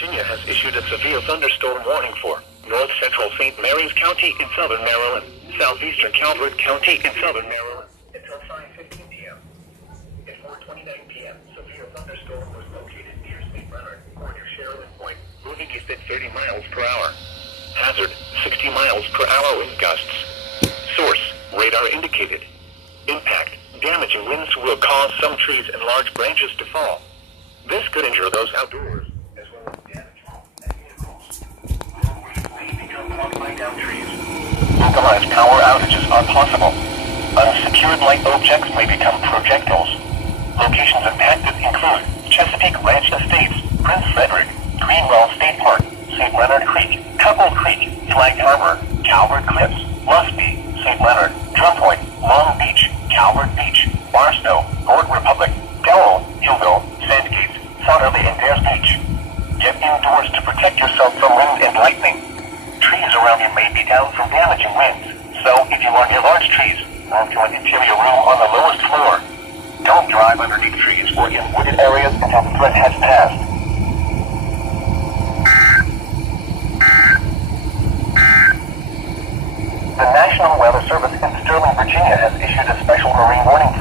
Virginia has issued a severe thunderstorm warning for north central St. Mary's County in southern Maryland, southeastern Calvert County in southern Maryland, until 5:15 p.m. At 4:29 p.m., severe thunderstorm was located near St. Leonard or near Sherilyn Point, moving east at 30 miles per hour. Hazard, 60 miles per hour wind gusts. Source, radar indicated. Impact, damaging winds will cause some trees and large branches to fall. This could injure those outdoors, as well as damage homes and vehicles. Roadways may become blocked by downed trees. Localized power outages are possible. Unsecured light objects may become projectiles. Locations impacted include Chesapeake Ranch Estates, Prince Frederick, Greenwell State Park, St. Leonard Creek, Couple Creek, Flag Harbor, Calvert Cliffs, Lusby, St. Leonard, Drum Point, Long Beach, Calvert Beach, Barstow, Port Republic, Dowell, Hillville, Sandgate, Southerly, and Bears Beach. Get indoors to protect yourself from wind and lightning. Trees around you may be down from damaging winds, so if you are near large trees, move to an interior room on the lowest floor. Don't drive underneath trees or in wooded areas until the threat has passed. The National Weather Service in Sterling, Virginia has issued a special marine warning.